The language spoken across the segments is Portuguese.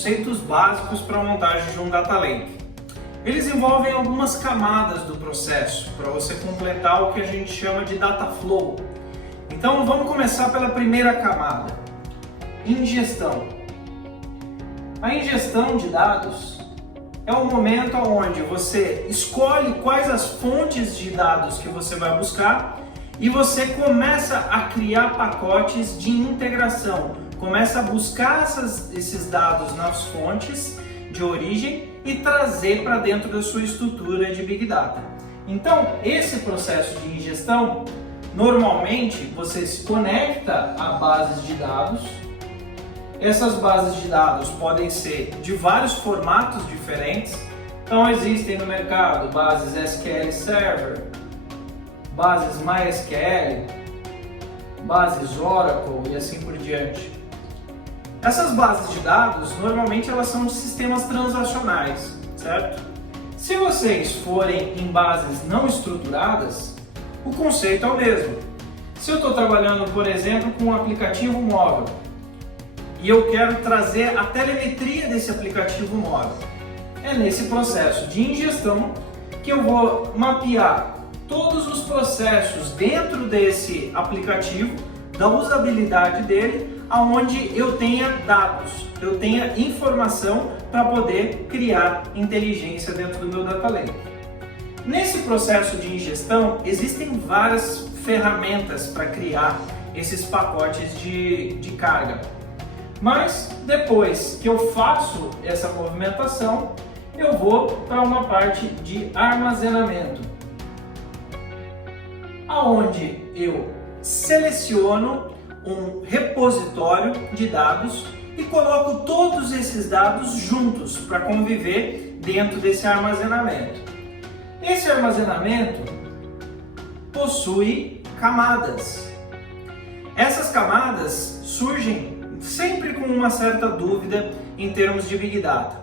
conceitos básicos para a montagem de um Data Lake. Eles envolvem algumas camadas do processo para você completar o que a gente chama de Data Flow. Então vamos começar pela primeira camada, ingestão. A ingestão de dados é o momento onde você escolhe quais as fontes de dados que você vai buscar e você começa a criar pacotes de integração, começa a buscar esses dados nas fontes de origem e trazer para dentro da sua estrutura de Big Data. Então, esse processo de ingestão, normalmente você se conecta a bases de dados. Essas bases de dados podem ser de vários formatos diferentes. Então existem no mercado bases SQL Server, bases MySQL, bases Oracle e assim por diante. Essas bases de dados, normalmente elas são de sistemas transacionais, certo? Se vocês forem em bases não estruturadas, o conceito é o mesmo. Se eu estou trabalhando, por exemplo, com um aplicativo móvel, e eu quero trazer a telemetria desse aplicativo móvel. É nesse processo de ingestão que eu vou mapear todos os processos dentro desse aplicativo, da usabilidade dele, aonde eu tenha dados, eu tenha informação para poder criar inteligência dentro do meu Data Lake. Nesse processo de ingestão, existem várias ferramentas para criar esses pacotes de carga. Mas depois que eu faço essa movimentação, eu vou para uma parte de armazenamento, aonde eu seleciono um repositório de dados e coloco todos esses dados juntos para conviver dentro desse armazenamento. Esse armazenamento possui camadas. Essas camadas surgem sempre com uma certa dúvida em termos de Big Data.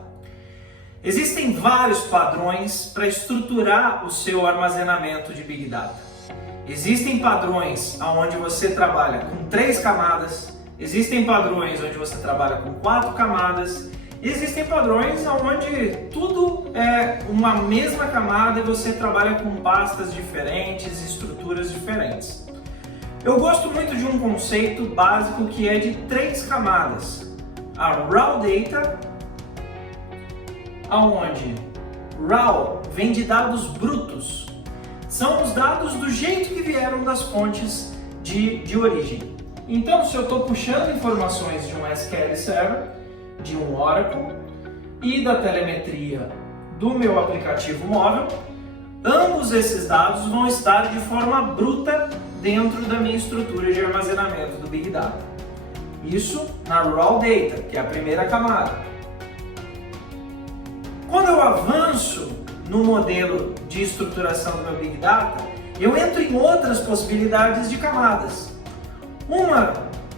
Existem vários padrões para estruturar o seu armazenamento de Big Data. Existem padrões onde você trabalha com 3 camadas, existem padrões onde você trabalha com 4 camadas, existem padrões onde tudo é uma mesma camada e você trabalha com pastas diferentes, estruturas diferentes. Eu gosto muito de um conceito básico que é de 3 camadas. A Raw Data, onde Raw vem de dados brutos. São os dados do jeito que vieram das fontes de origem. Então, se eu estou puxando informações de um SQL Server, de um Oracle e da telemetria do meu aplicativo móvel, ambos esses dados vão estar de forma bruta dentro da minha estrutura de armazenamento do Big Data. Isso na Raw Data, que é a primeira camada. Quando eu avanço no modelo de estruturação do meu Big Data, eu entro em outras possibilidades de camadas. Um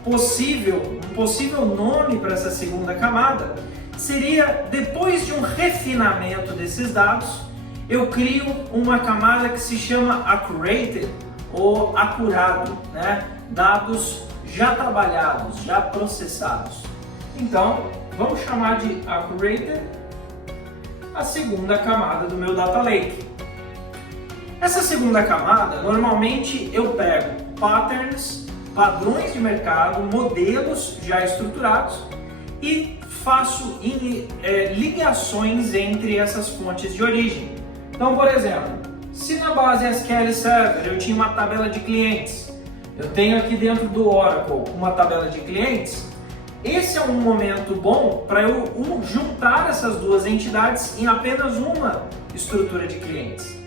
possível nome para essa segunda camada seria, depois de um refinamento desses dados, eu crio uma camada que se chama Accurated ou acurado, né? Dados já trabalhados, já processados. Então, vamos chamar de Accurated a segunda camada do meu Data Lake. Essa segunda camada, normalmente eu pego patterns, padrões de mercado, modelos já estruturados e faço ligações entre essas fontes de origem. Então, por exemplo, se na base SQL Server eu tinha uma tabela de clientes, eu tenho aqui dentro do Oracle uma tabela de clientes, esse é um momento bom para eu juntar essas duas entidades em apenas uma estrutura de clientes.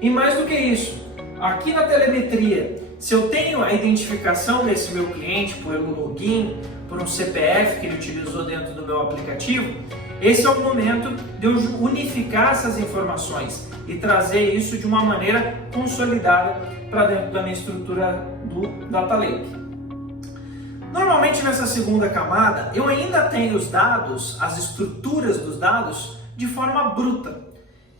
E mais do que isso, aqui na telemetria, se eu tenho a identificação desse meu cliente por um login, por um CPF que ele utilizou dentro do meu aplicativo, esse é o momento de eu unificar essas informações e trazer isso de uma maneira consolidada para dentro da minha estrutura do Data Lake. Normalmente nessa segunda camada, eu ainda tenho os dados, as estruturas dos dados, de forma bruta.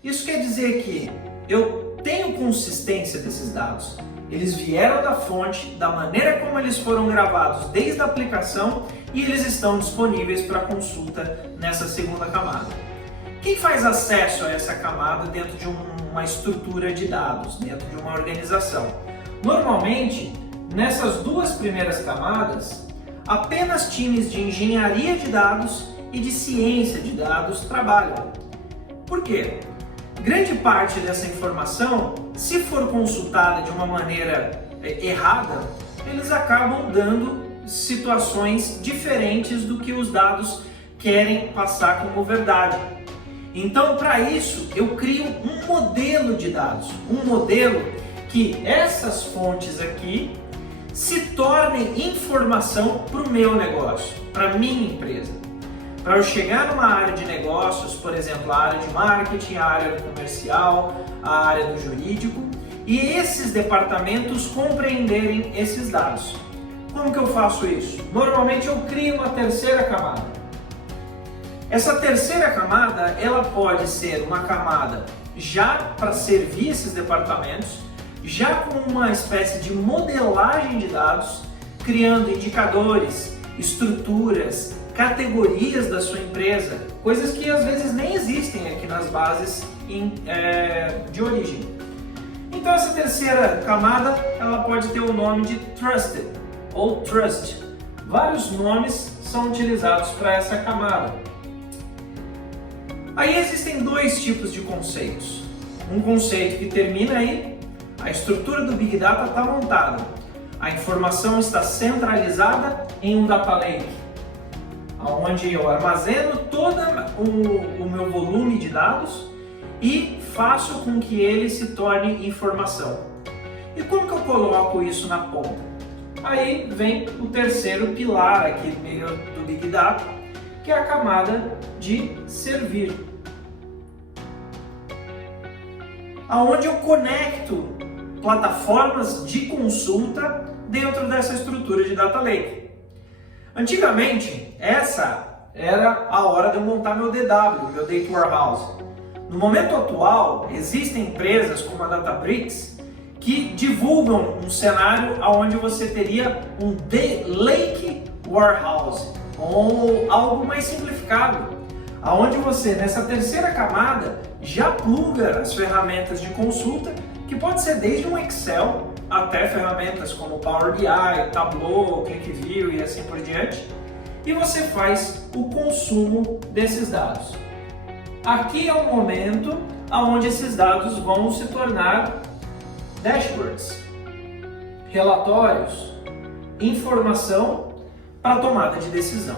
Isso quer dizer que eu tenho consistência desses dados. Eles vieram da fonte, da maneira como eles foram gravados desde a aplicação e eles estão disponíveis para consulta nessa segunda camada. Quem faz acesso a essa camada dentro de uma estrutura de dados, dentro de uma organização? Normalmente, nessas duas primeiras camadas, apenas times de engenharia de dados e de ciência de dados trabalham. Por quê? Grande parte dessa informação, se for consultada de uma maneira errada, eles acabam dando situações diferentes do que os dados querem passar como verdade. Então, para isso, eu crio um modelo de dados, um modelo que essas fontes aqui se tornem informação para o meu negócio, para a minha empresa. Para eu chegar numa área de negócios, por exemplo, a área de marketing, a área comercial, a área do jurídico, e esses departamentos compreenderem esses dados. Como que eu faço isso? Normalmente eu crio uma terceira camada. Essa terceira camada, ela pode ser uma camada já para servir esses departamentos, já com uma espécie de modelagem de dados, criando indicadores, estruturas, categorias da sua empresa, coisas que às vezes nem existem aqui nas bases de origem. Então essa terceira camada, ela pode ter o nome de Trusted ou Trust. Vários nomes são utilizados para essa camada. Aí existem dois tipos de conceitos. Um conceito que termina aí, a estrutura do Big Data está montada. A informação está centralizada em um Data Lake, onde eu armazeno todo o meu volume de dados e faço com que ele se torne informação. E como que eu coloco isso na ponta? Aí vem o terceiro pilar aqui do Big Data, que é a camada de servir, aonde eu conecto plataformas de consulta dentro dessa estrutura de Data Lake. Antigamente, essa era a hora de eu montar meu DW, meu Data Warehouse. No momento atual, existem empresas como a Databricks que divulgam um cenário onde você teria um Lake Warehouse, ou algo mais simplificado, onde você, nessa terceira camada, já pluga as ferramentas de consulta, que pode ser desde um Excel até ferramentas como Power BI, Tableau, ClickView e assim por diante, e você faz o consumo desses dados. Aqui é o momento onde esses dados vão se tornar dashboards, relatórios, informação para tomada de decisão.